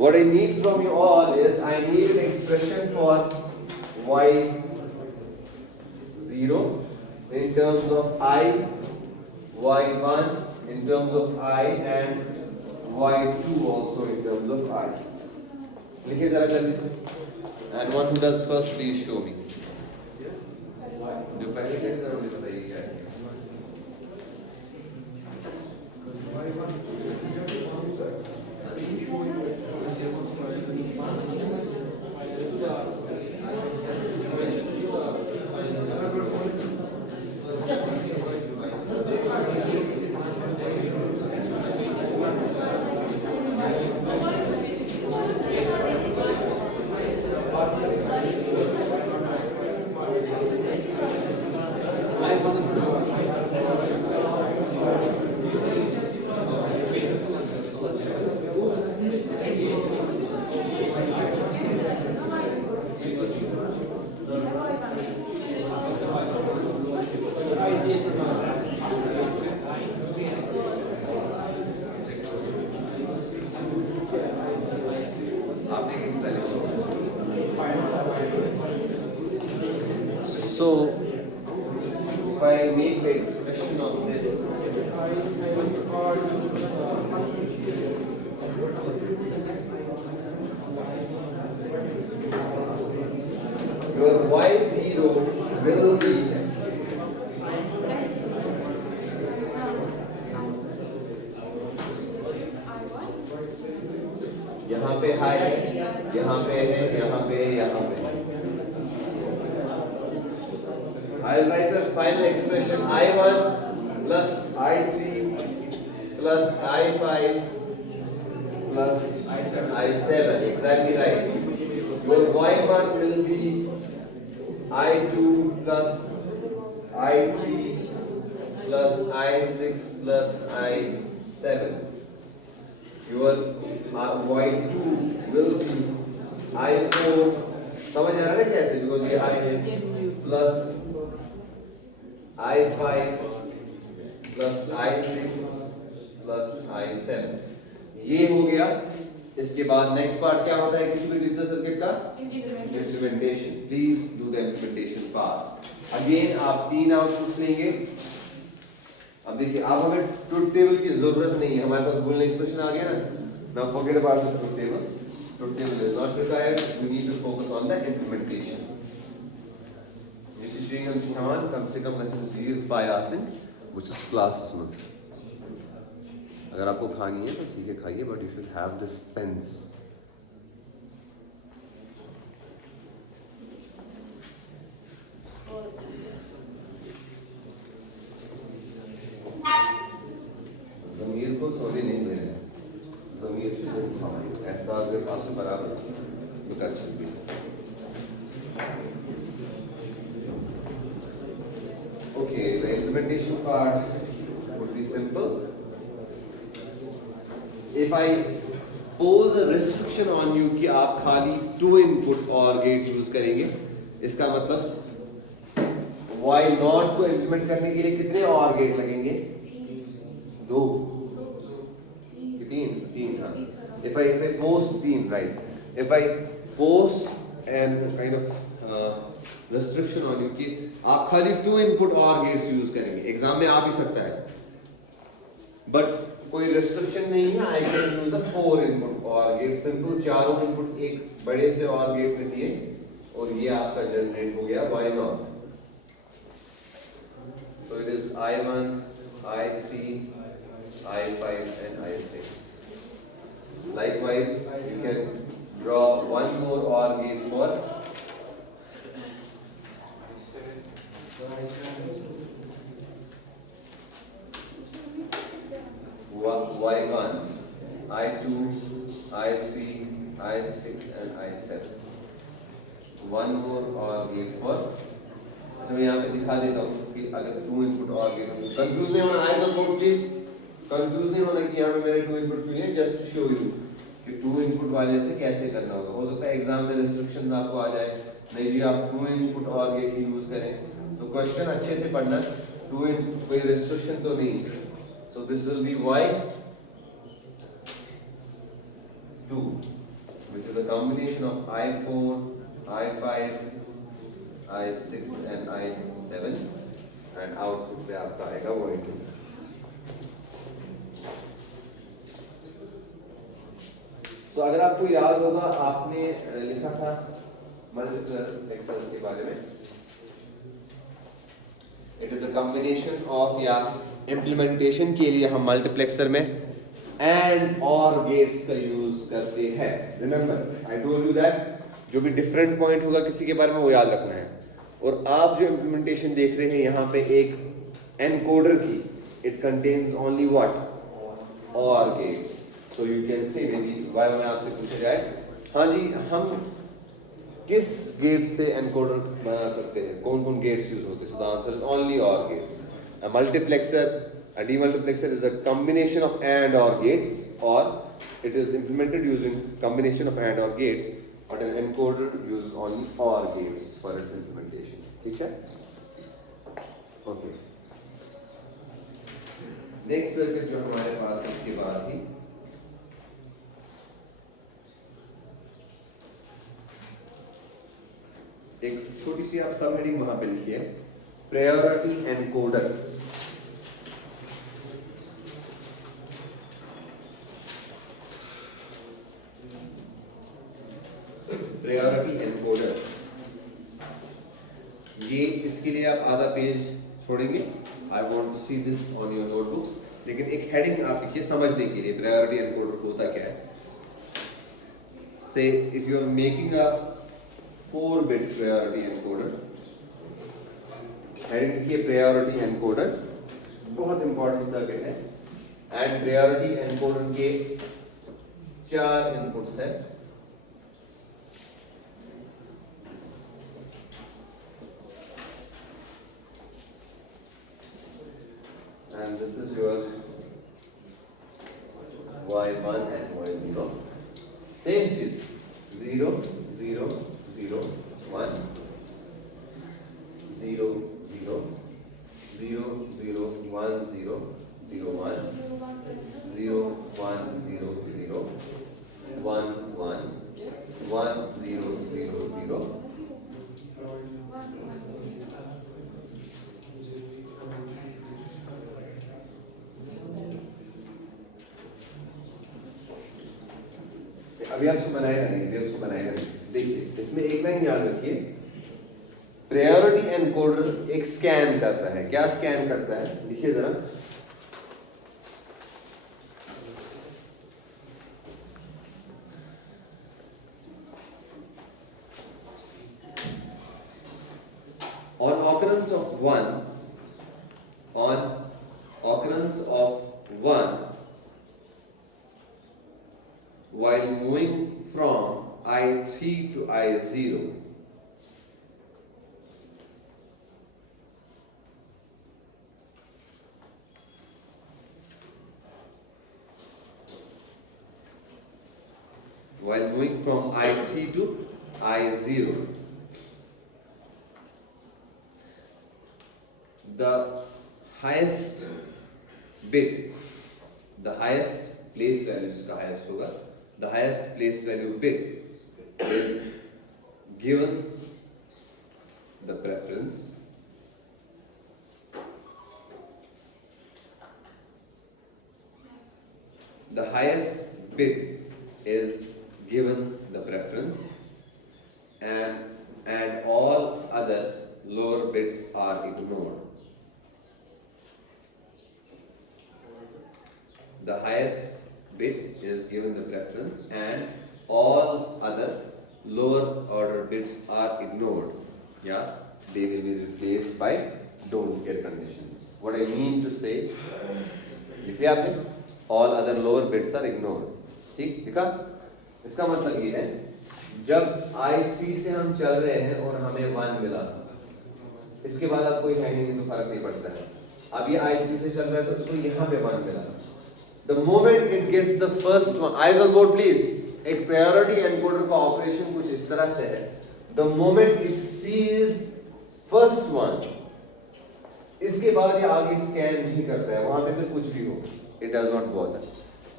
What I need from you all is I need an expression for y0 in terms of I, y1 in terms of I and y2 also in terms of I. लिखिए जरा जल्दी से. And one who does first, please show me. जो पहले कहे जरा मुझे बताइए क्या है. So, if I make the expression of this, your y0 will be यहाँ पे हाई है, यहाँ पे है, यहाँ पे है, यहाँ पे है. I'll write the final expression I1 plus I3 plus I5 plus I7. Exactly right. Your Y1 will be I2 plus I3 plus I6 plus I7. Your Y2 will be I4. समझ आ रहा है कैसे? Because ये I है plus I5 plus I6 plus I7. ये हो गया. इसके बाद नेक्स्ट पार्ट क्या होता है किसी भी डिजिटल सर्किट का? Implementation. Please do the implementation part. Again आप 3 आउटपुट्स लेंगे. अब देखिए, अब हमें ट्रुथ टेबल की जरूरत नहीं है. हमारे पास बुलियन एक्सप्रेशन आ गया ना. Now forget about the truth table. Truth table is not required. We need to focus on the implementation. कम से कम मैसेज बाय आसिन व्हिच इज क्लासेस में. अगर आपको खानी है तो ठीक है खाइए, but you should have this sense. ज़मीर को सोने नहीं देना. ज़मीर से एहसास एहसास से बराबर बिता चाहिए. Okay, the implementation part would be simple. If I pose a restriction on you कि आप खाली 2 input OR gate यूज करेंगे, इसका मतलब Y0 को implement करने के लिए कितने OR gate लगेंगे? 2. 3 हाँ. If I pose 3, right? If I pose and kind of restriction on you कि आप खाली 2 input OR gates यूज करेंगे, एग्जाम में आ भी सकता है, बट कोई रिस्ट्रिक्शन नहीं है. I can use a 4 input OR gate. Simple चारों इनपुट एक बड़े से OR gate में दिए और ये आपका जनरेट हो गया Y0. So it is I1, I3, I5 and I6. Likewise, you can draw one more OR gate for Y1, I2, I3, I6 and I7. One more OR gate for. अच्छा मैं यहाँ पे दिखा देता हूँ कि अगर 2 input OR gate हो. कंफ्यूज नहीं होना. eyes on board please. Confuse नहीं होना कि यहाँ पे मेरे 2 input क्यों है. जस्ट टू शो यू कि 2 input वाले से कैसे करना होगा. हो सकता है एग्जाम में रिस्ट्रिक्शंस आपको आ जाए. नहीं जी आप 2 input OR gate ही यूज करें. तो क्वेश्चन अच्छे से पढ़ना. 2 input कोई रिस्ट्रिक्शन तो नहीं. So this will be Y2. which is a combination of I4, I5, I6 and I7 and output पे आपका आएगा वो I2। तो अगर आपको याद होगा आपने लिखा था मल्टीप्लेक्सर्स के बारे में, it is a combination of, या इम्प्लीमेंटेशन के लिए हम मल्टीप्लेक्सर में एंड और गेट्स का यूज करते हैं। Remember I told you that जो भी डिफरेंट पॉइंट होगा किसी के बारे में वो याद रखना है। और आप जो इम्प्लीमेंटेशन देख रहे हैं यहाँ पे एक एनकोडर की, इट कंटेन्स ओनली व्हाट, और gates. So you can say may B Y में आपसे पूछा जाए, हाँ जी हम किस गेट से एनकोडर बना सकते हैं, कौन कौन गेट्स यूज होते हैं? So the answer is only OR gates. A multiplexer, a demultiplexer is a combination of and or gates, or it is implemented using combination of and or gates, but an encoder uses only or gates for its implementation। ठीक है? Okay. Next circuit जो हमारे पास है इसके बाद ही एक छोटी सी आप सब हेडिंग वहां पे लिखिए, प्रायोरिटी एनकोडर। प्रायोरिटी एनकोडर, ये इसके लिए आप आधा पेज छोड़ेंगे। I want to see this on your notebooks, लेकिन एक हेडिंग आप लिखिए समझने के लिए प्रायोरिटी एनकोडर होता क्या है। Say if you are making a 4-bit priority encoder, heading लिखिए प्रायोरिटी एनकोडर, बहुत इंपॉर्टेंट सर्किट है। एंड प्रायोरिटी एनकोडर के 4 इनपुट्स हैं। And this is your y1 and y0, same चीज 0 0 0 1 0 0 0 0 1 0 0 1 0 1 0 0 1 1 1 0 0 0 अभी आपसे बनाएगा नहीं, अभी आपसे बनाएगा नहीं। देखिए इसमें एक लाइन याद रखिए, प्रायोरिटी एनकोडर एक स्कैन करता है। क्या स्कैन करता है, लिखिए जरा, on occurrence of 1 while moving from I3 to I0, while moving from I3 to I0, the highest bit, the highest place value, जिसका highest होगा, the highest place value bit is given the preference the highest bit is given the preference and all other lower bits are ignored. The highest bit is given the preference and all other lower order bits are ignored. Yeah, they will be replaced by don't care conditions. What I mean to say, लिखिए आपने, all other lower bits are ignored। ठीक लिखा? इसका मतलब ये है जब I3 से हम चल रहे हैं और हमें 1 मिला, इसके बाद आप कोई है नहीं तो फर्क नहीं पड़ता है। अब ये I3 से चल रहा है तो इसको यहाँ पे 1 मिला, the moment it gets the first one, eyes on board please, एक प्रायोरिटी एनकोडर का ऑपरेशन कुछ इस तरह से है, the moment it sees first one, इसके बाद ये आगे स्कैन नहीं करता है, वहां पे फिर कुछ भी हो, it does not bother,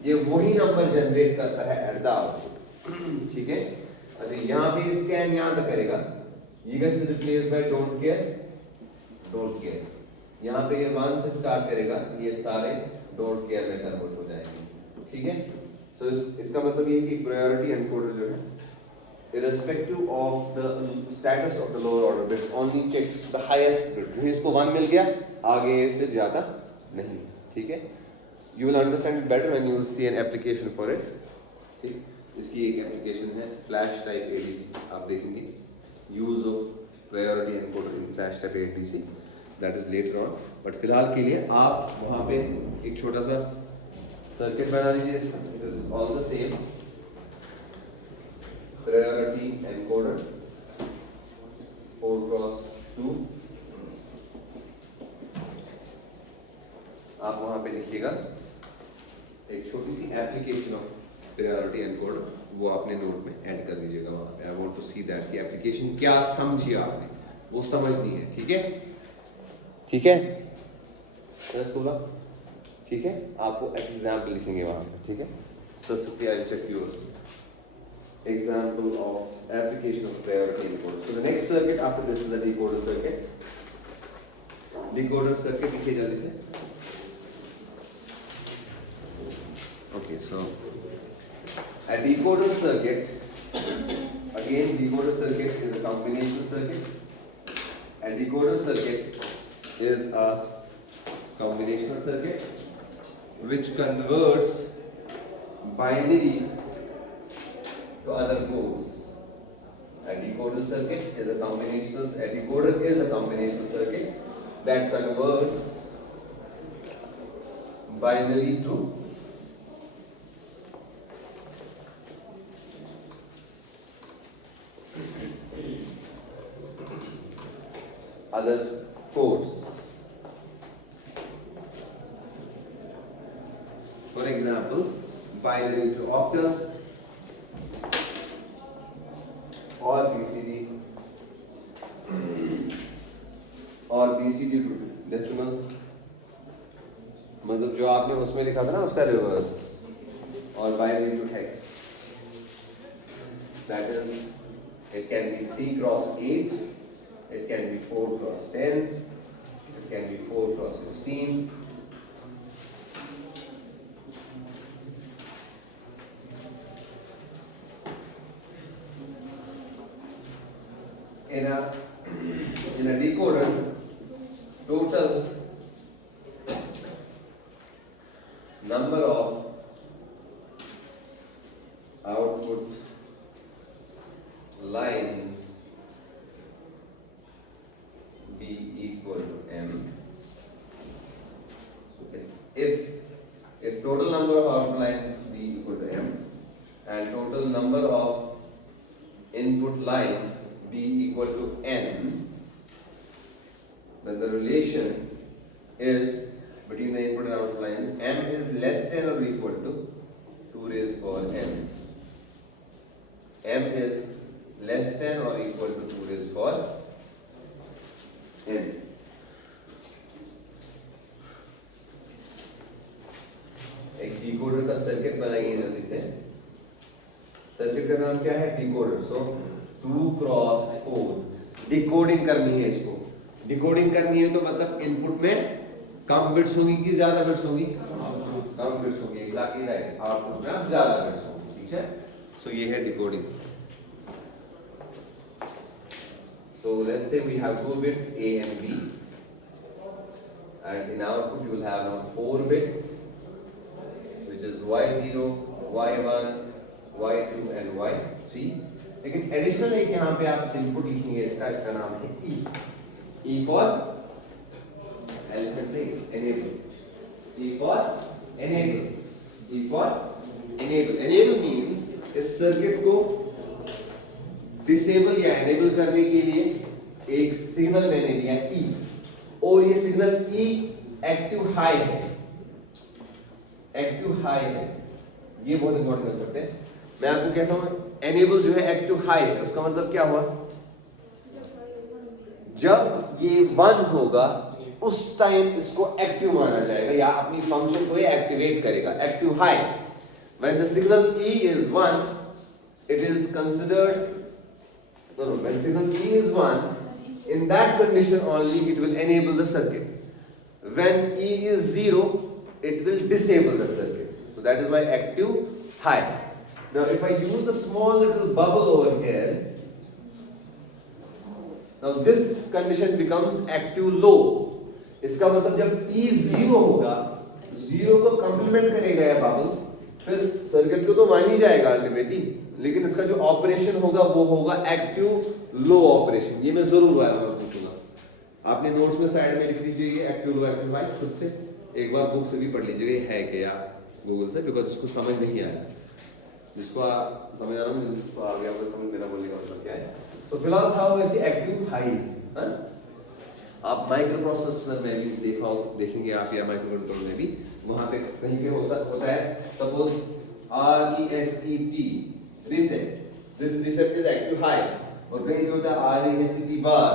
ये वही नंबर जनरेट करता है at the output। ठीक है। अच्छा यहाँ पे स्कैन यहाँ तक करेगा, ये gas replace by don't care, don't care. यहाँ पे ये 1 से स्टार्ट करेगा, ये सारे डोंट केयर में कन्वर्ट हो जाएंगे, ठीक है। तो इसका मतलब ये है कि प्रायोरिटी एनकोडर जो है irrespective of the status of the lower order bits only checks the highest bit, जो इसको 1 मिल गया आगे फिर जाता नहीं, ठीक है। You will understand it better when you will see an application for it, ठीक। इसकी एक एप्लीकेशन है फ्लैश टाइप ADC, आप देखेंगे use of priority encoder in flash type ADC, that is later on. But फिलहाल के लिए आप वहाँ पे एक छोटा सा सर्किट बना लीजिए, it is all the same priority encoder 4x2, आप वहां पे लिखिएगा एक छोटी सी एप्लीकेशन ऑफ प्रायोरिटी एनकोडर, वो आपने नोट में ऐड कर दीजिएगा वहां पे। I want to see that कि एप्लीकेशन क्या समझी आपने, वो समझनी है, ठीक है, ठीक है ठीक है। आपको एक एग्जाम्पल लिखेंगे वहां पे, ठीक है। Saraswati, I will check yours example of application of priority encoder. So the next circuit after this is the decoder circuit. Decoder circuit लिखिए जल्दी से। Okay, so a decoder circuit, again decoder circuit is a combinational circuit. A decoder circuit is a combinational circuit which converts binary to other codes. A decoder circuit is a combinational circuit that converts binary to other codes. For example, binary to octal और BCD और BCD to decimal, मतलब जो आपने उसमें लिखा था ना उसका रिवर्स, और binary to hex, that is it can be 3x8, it can be 4x10, it can be 4x16, in a decoder, total number of output lines be equal to m. So it's if total number of output lines be equal to m and total number of input lines be equal to n, then the relation is between the input and output lines, m is less than or equal to 2 raised power n. M is less than or equal to 2 raised power n. एक डिकोडर का सर्किट बनाएंगे जल्दी से। सर्किट का नाम क्या है? डिकोडर। सो 2x4 decoding करनी है इसको। डिकोडिंग करनी है तो मतलब इनपुट में कम बिट्स होंगी कि ज्यादा बिट्स होंगी? कम बिट्स होंगी, एग्जैक्टली राइट। आउटपुट में ज्यादा बिट्स होंगी, ठीक है। सो ये है decoding. So let's say we have 2 bits A and B, and in output you will have now 4 bits, which is Y0, Y1, Y2 and Y3. लेकिन एडिशनल एक यहाँ पे आप इनपुट लिखेंगे, इसका नाम है E. E for enable. E for enable. E for enable. Enable means इस सर्किट को डिसेबल या एनेबल करने के लिए एक सिग्नल मैंने दिया E, और ये सिग्नल E एक्टिव हाई है। एक्टिव हाई है, ये बहुत इंपॉर्टेंट कंसेप्ट है। मैं आपको कहता हूं एनेबल जो है एक्टिव हाई है, उसका मतलब क्या हुआ? जब ये 1 होगा उस टाइम इसको एक्टिव माना जाएगा या अपनी फंक्शन को ये एक्टिवेट करेगा। Active high, when the signal E is 1, it is considered, no, when signal E is 1, in that condition only it will enable the circuit. When E is 0, it will disable the circuit. So that is why active high. Now if I use a small little bubble over here, now this condition becomes active low. इसका मतलब जब E 0 होगा, 0 को कंप्लीमेंट करेगा यह बबल, फिर सर्किट को तो मान ही जाएगा अल्टीमेटली, लेकिन इसका जो ऑपरेशन होगा वो होगा एक्टिव लो ऑपरेशन। ये मैं जरूर पूछूंगा, आपने नोट्स में साइड में लिख लीजिए ये एक्टिव लो एक्टिव हाई, खुद से एक बार बुक से भी पढ़ लीजिएगा ये है क्या गूगल से, बिकॉज जिसको समझ नहीं आया, जिसको समझ आ रहा हूँ, जिसको आ गया वो समझ मेरा बोलने का मतलब क्या है। तो फिलहाल था वैसे एक्टिव हाई। आप माइक्रो प्रोसेसर में भी देखेंगे आप, या माइक्रो कंट्रोलर में भी वहां पे कहीं पे होता है, suppose RESET reset, this reset is active high, और कहीं पे होता है RESET bar,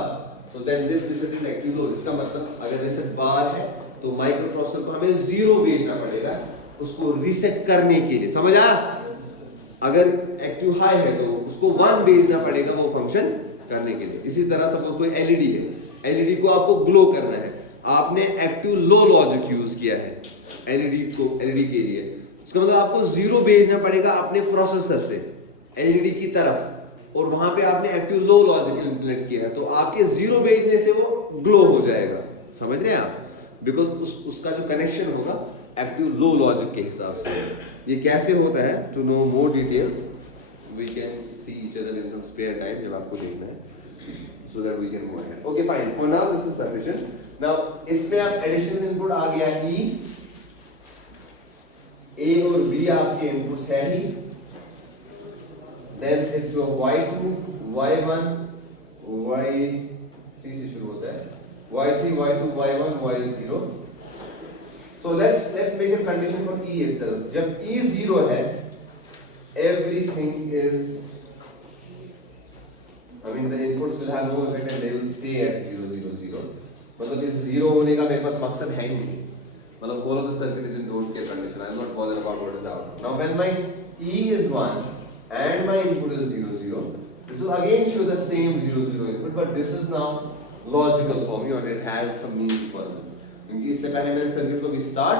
so then this reset is active low. इसका मतलब अगर रीसेट बार है तो माइक्रो प्रोसेसर को हमें 0 भेजना पड़ेगा उसको रीसेट करने के लिए, समझ आया? अगर एक्टिव हाई है तो उसको 1 भेजना पड़ेगा वो फंक्शन करने के लिए। इसी तरह सपोज कोई एलईडी है, एलईडी को आपको ग्लो करना है, आपने एक्टिव लो लॉजिक यूज किया है एलईडी के लिए, इसका मतलब आपको 0 भेजना पड़ेगा अपने प्रोसेसर से एलईडी की तरफ, और वहां पे आपने एक्टिव लो लॉजिक इंप्लीमेंट किया है, तो आपके 0 भेजने से वो ग्लो हो जाएगा, समझ रहे हैं आप? बिकॉज उसका जो कनेक्शन होगा एक्टिव लो लॉजिक के हिसाब से। ये कैसे होता है, to know more details we can see each other in some spare time, जब आपको देखना है, so that we can go ahead. Okay, fine. For now, this is sufficient. Now, इसमें आप additional input आ गया ही, A और B आपके inputs है ही. Then it's your Y2, Y1, Y3 से शुरू होता है, Y3, Y2, Y1, Y0. So let's make a condition for E itself. जब E 0 है, everything is, I mean the inputs will have no effect and they will stay at 0 0 0. मतलब इस 0 होने का मेरे पास मकसद है ही नहीं, मतलब all of the circuit is in don't care condition. I am not bothered about what is out. Now when my E is 1 and my input is 0 0, this will again show the same 0 0 input, but this is now logical for me, or it has some meaning for me, क्योंकि इससे पहले मैंने सर्किट को भी स्टार्ट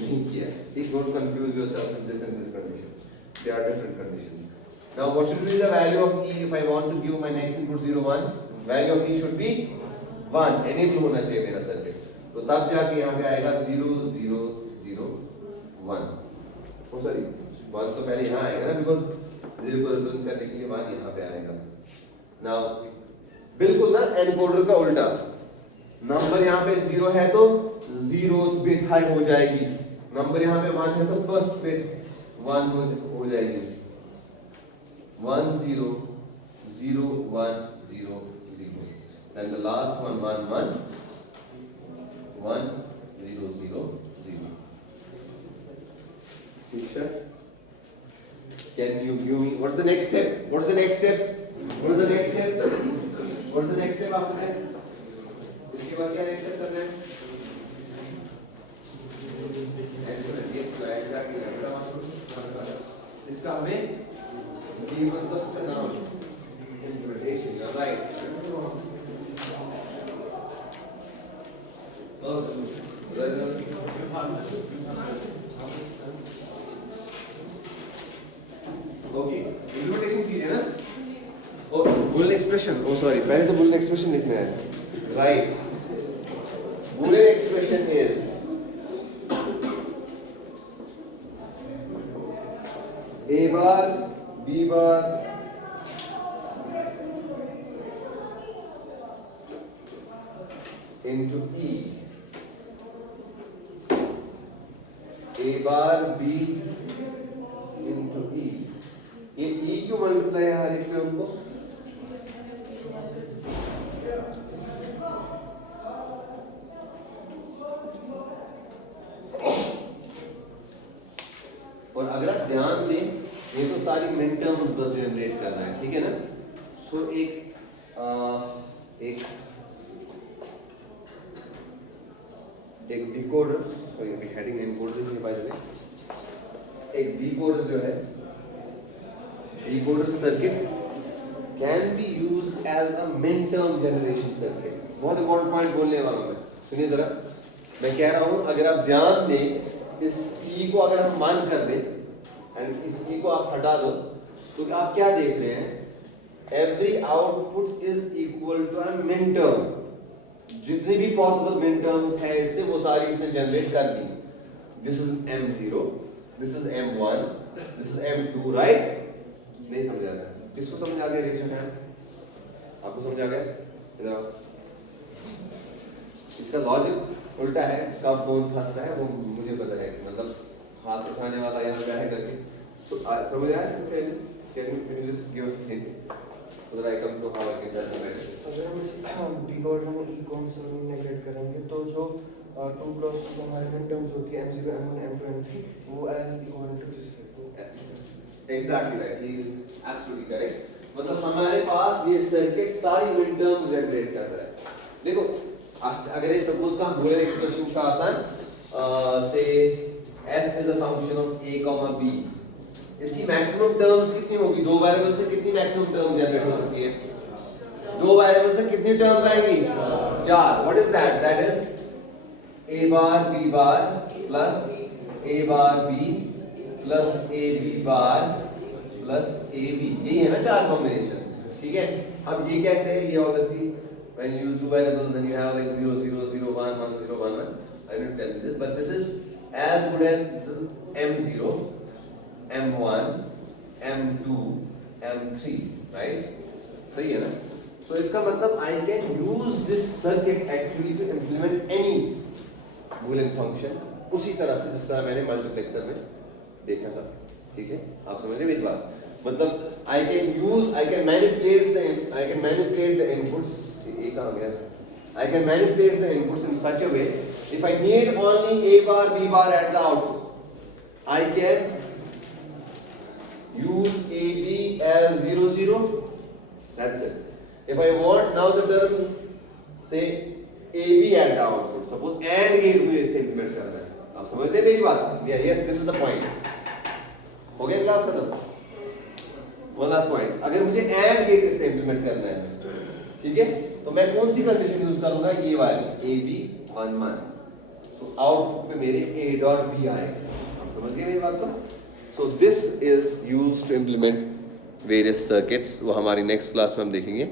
नहीं किया है। Please don't confuse yourself with this and this condition. They are different conditions. Now what should be the value of E if I want to give my next input 0 1? Value of E should be 1, enable होना चाहिए मेरा सर्किट, तो तब जाके यहाँ पे आएगा 0 0 0 1। ओ सॉरी 1 तो पहले यहाँ आएगा ना, बिकॉज 0 को रिप्रेजेंट करने के लिए 1 यहाँ पे आएगा। Now बिल्कुल ना एनकोडर का उल्टा, नंबर यहाँ पे 0 है तो 0th बिट हाई हो जाएगी, नंबर यहाँ पे 1 है तो फर्स्ट बिट 1 हो जाएगी, 1 0 0 1 0 0, then the last one 1 1 1 0 0 0. Teacher, can you give me what's the next step? What's the next step? What's the next step? What's the next step after this? इसके बाद क्या next step करना है? Excellent, yes, exactly. इसका हमें ये मतलब इसका नाम implementation, you're right. Okay, implementation कीजिए ना? Oh, Boolean expression. Oh sorry, पहले तो Boolean expression लिखना है. Right. Boolean expression is A bar B bar into E, A bar B into E. ये E क्यों मल्टीप्लाई है हर एक में उनको? और अगर आप ध्यान दें, ये तो सारी मिन टर्म्स बस जनरेट करना है, ठीक है ना? सो एक डिकोडर, सॉरी हेडिंग एनकोडर है बाय द वे, एक डिकोडर जो है Decoder circuit can be used as a min-term generation circuit. बहुत important point बोलने वाला हूँ मैं, सुनिए जरा. मैं कह रहा हूँ अगर आप ध्यान दें, इस E को अगर हम मान कर दें एंड इस E को आप हटा दो, तो आप क्या देख रहे हैं? Every output is equal to a min term. जितनी भी possible min terms है इससे वो सारी इसने जनरेट कर दी. This is M0, this is M1, this is M2, right? नहीं समझ आ रहा है? किसको समझ आ गया? Raise your hand. आपको समझ आ गया? इधर आओ. इसका लॉजिक उल्टा है, कब कौन फंसता है वो मुझे पता है, मतलब हाथ उठाने वाला यहाँ क्या है करके. तो समझ आया इससे? Can you just give us a hint? So that I come to how I can tell you. अगर हम डिकोडर में ई कॉम से नेगलेक्ट करेंगे तो जो 2 क्रॉस हमारे में टर्म्स होती है M0, M1, M2, M3 वो एज इक्वल टू दिस है. Exactly right. He is absolutely correct. मतलब हमारे पास ये सर्किट सारी मिन टर्म्स जनरेट कर रहा है. देखो अगर ये सपोज का हम बोले एक्सप्रेशन का आसान से f is a function of a comma b, इसकी मैक्सिमम टर्म्स कितनी होगी? दो वेरिएबल से कितनी मैक्सिमम टर्म जनरेट हो सकती है? दो वेरिएबल से कितनी टर्म्स आएंगी? 4. What is that? That is a bar b bar plus a bar b plus a b bar plus a b. यही है ना 4 कॉम्बिनेशंस. ठीक है. अब ये कैसे है? ये obviously when you use two variables and you have like 0 0 0 1 1 0 1 1, I didn't tell you this, but this is as good as this is M0, M1, M2, M3, right? सही है ना? So इसका मतलब I can use this circuit actually to implement any Boolean function उसी तरह से जिस तरह मैंने मल्टीप्लेक्सर में देखा था. ठीक है? आप समझ रहे मेरी बात? मतलब I can manipulate the inputs. ये कहाँ गया? I can manipulate the inputs in such a way. If I need only a bar b bar at the output, I can use AB as 0 0. That's it. If I want now the term say AB at the output, suppose AND gate मुझे इससे implement करना है. आप समझ रहे मेरी बात? Yes, this is the point. हो गया क्लास खत्म? One last point. अगर मुझे AND gate इससे implement करना है, ठीक है? तो मैं कौन सी कंडीशन यूज करूंगा? ये वाली AB 1 1. So आउटपुट पे मेरे A dot B आएगा. आप समझ गए मेरी बात को? So this is used to implement various circuits. वो हमारी नेक्स्ट क्लास में हम देखेंगे.